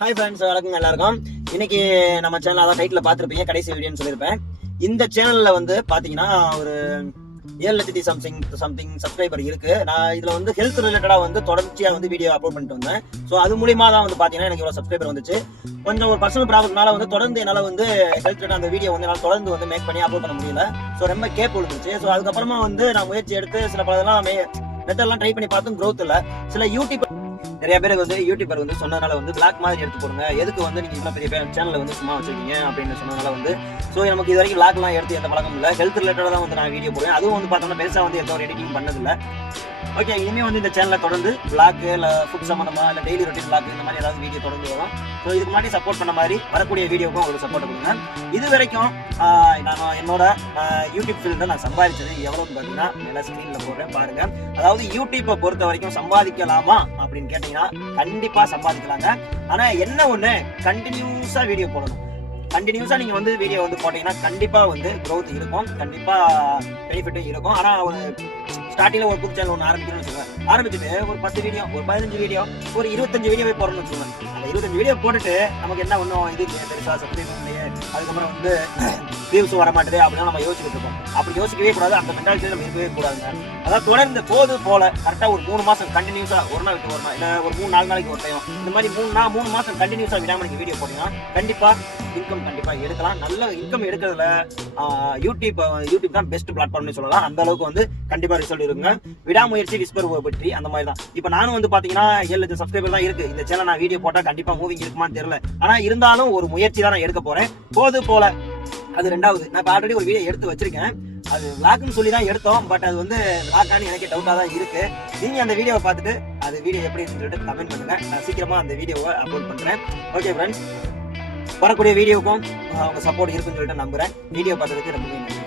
Hi friends, வணக்கம் எல்லாருக்கும். இன்னைக்கு நம்ம சேனல் அதான் டைட்டில் பார்த்துருப்பீங்க, கடைசி வீடியோன்னு சொல்லியிருப்பேன். இந்த சேனலில் வந்து பார்த்தீங்கன்னா ஒரு 7,00,000 சம்திங் சப்ஸ்கிரைபர் இருக்கு. நான் இதில் வந்து ஹெல்த் ரிலேட்டடாக வந்து தொடர்ச்சியாக வந்து வீடியோ அப்லோட் பண்ணிட்டு வந்தேன். ஸோ அது மூலியமா தான் வந்து பார்த்தீங்கன்னா எனக்கு இவ்வளோ சப்ஸ்கிரைபர் வந்துச்சு. கொஞ்சம் ஒரு பர்சனல் ப்ராப்ளம்னால வந்து தொடர்ந்து என்னால் வந்து ஹெல்த் ரிலேட்டட் அந்த வீடியோ வந்து என்னால் தொடர்ந்து வந்து மேக் பண்ணி அப்லோட் பண்ண முடியல. ஸோ ரொம்ப கேப் விழுந்துச்சு. ஸோ அதுக்கப்புறமா வந்து நான் முயற்சி எடுத்து சில பலதெல்லாம் மெத்தட்லாம் ட்ரை பண்ணி பார்த்தும் க்ரோத் இல்லை. சில நிறைய பேர் வந்து யூடியூபர் வந்து சொன்னதுனால வந்து பிளாக் மாதிரி எடுத்து போடுங்க, எதுக்கு வந்து நீங்க இவ்வளவு பெரிய சேனல்ல வந்து சும்மா வச்சிருக்கீங்க அப்படின்னு சொன்னதுனால வந்து ஸோ நமக்கு இது வரைக்கும் பிளாக்லாம் எடுத்து எந்த பழக்கம் இல்லை. ஹெல்த் ரிலேட்டடாக தான் வந்து நான் வீடியோ போடுவேன். அதுவும் வந்து பார்த்தோம்னா பெருசாக வந்து எந்த ஒரு எடிட்டிங் பண்ணதில்லை. ஓகே, இனிமேல் வந்து இந்த சேனலில் தொடர்ந்து பிளாக் இல்லை ஃபுட் சம்மந்தமா இல்லை டெய்லி ரொட்டீன் பிளாக் இந்த மாதிரி ஏதாவது வீடியோ தொடர்ந்து வரும். ஸோ இதுக்கு முன்னாடி சப்போர்ட் பண்ண மாதிரி வரக்கூடிய வீடியோக்கும் உங்களுக்கு சப்போர்ட் கொடுங்க. இது வரைக்கும் நான் என்னோட யூடியூப் ஃபீல்டில் நான் சம்பாதிச்சது எவ்வளோன்னு பார்த்தீங்கன்னா நல்லா ஸ்க்ரீனில் போடுறேன் பாருங்க. அதாவது யூடியூப்பை பொறுத்த வரைக்கும் சம்பாதிக்கலாமா அப்படின்னு கேட்டிங்கன்னா கண்டிப்பாக சம்பாதிக்கலாங்க. ஆனால் என்ன ஒன்று, கண்டினியூஸாக வீடியோ போடணும். கண்டினியூஸா நீங்க வந்து வீடியோ வந்து போட்டீங்கன்னா கண்டிப்பா வந்து growth இருக்கும், கண்டிப்பா பெனிஃபிட்டும் இருக்கும். ஆனா ஒரு ஸ்டார்டிங்ல ஒரு புது சேனல் ஒன்று ஆரம்பிக்கணும்னு சொல்லுவேன். ஆரம்பிச்சுட்டு ஒரு 10 வீடியோ, ஒரு 15 வீடியோ, ஒரு 25 வீடியோவே போடணும்னு சொல்லுவேன். அந்த 25 வீடியோ போட்டுட்டு நமக்கு என்ன ஒன்றும் இது பெருசா சப்ஸ்கிரைப் இல்லையே, அதுக்கப்புறம் வந்து வியூஸ் வர மாட்டேது அப்படின்னா நம்ம யோசிச்சுட்டு இருக்கோம். அப்படி யோசிக்கவே கூடாது, அந்த மென்டாலிட்டியில நம்ம இருக்கவே கூடாதுங்க. அதாவது தொடர்ந்து போது போல கரெக்டா ஒரு 3 மாசம் கண்டினியூஸா ஒரு நாள் விட்டு ஒரு நாள், இல்லை ஒரு 3-4 நாளைக்கு ஒரு டைம், இந்த மாதிரி 3 மாசம் கண்டினியூஸா விடாம நீங்க வீடியோ போட்டீங்கன்னா கண்டிப்பா இன்கம் கண்டிப்பா எடுக்கலாம். நல்ல இன்கம் எடுக்கிறதுல யூடியூப் தான் பெஸ்ட் பிளாட்ஃபார்ம்னு சொல்லலாம். அந்த அளவுக்கு வந்து கண்டிப்பா ரிசல்ட் இருக்குங்க. விடாமுயற்சி விஸ்பர் பற்றி அந்த மாதிரி தான். இப்போ நானும் வந்து பாத்தீங்கன்னா 7,00,000 சப்ஸ்கிரைபர் தான் இருக்கு. இந்த சேனல் நான் வீடியோ போட்டா கண்டிப்பா மூவிங் இருக்குமான்னு தெரியல. ஆனா இருந்தாலும் ஒரு முயற்சி தான் நான் எடுக்க போறேன். போது போல அது ரெண்டாவது. நான் இப்போ ஆல்ரெடி ஒரு வீடியோ எடுத்து வச்சிருக்கேன். அது விளாக்னு சொல்லி தான் எடுத்தோம். பட் அது வந்து விளாக்கான்னு எனக்கு டவுட்டாக தான் இருக்கு. நீங்க அந்த வீடியோவை பார்த்துட்டு அது வீடியோ எப்படி இருக்குன்னு சொல்லிட்டு கமெண்ட் பண்ணுங்க. நான் சீக்கிரமா அந்த வீடியோவை அப்லோட் பண்றேன். ஓகே ஃப்ரெண்ட்ஸ், வரக்கூடிய வீடியோக்கும் அவங்க சப்போர்ட் இருக்குன்னு சொல்லிட்டு நம்புறேன். வீடியோ பார்த்ததுக்கு ரொம்ப நன்றி.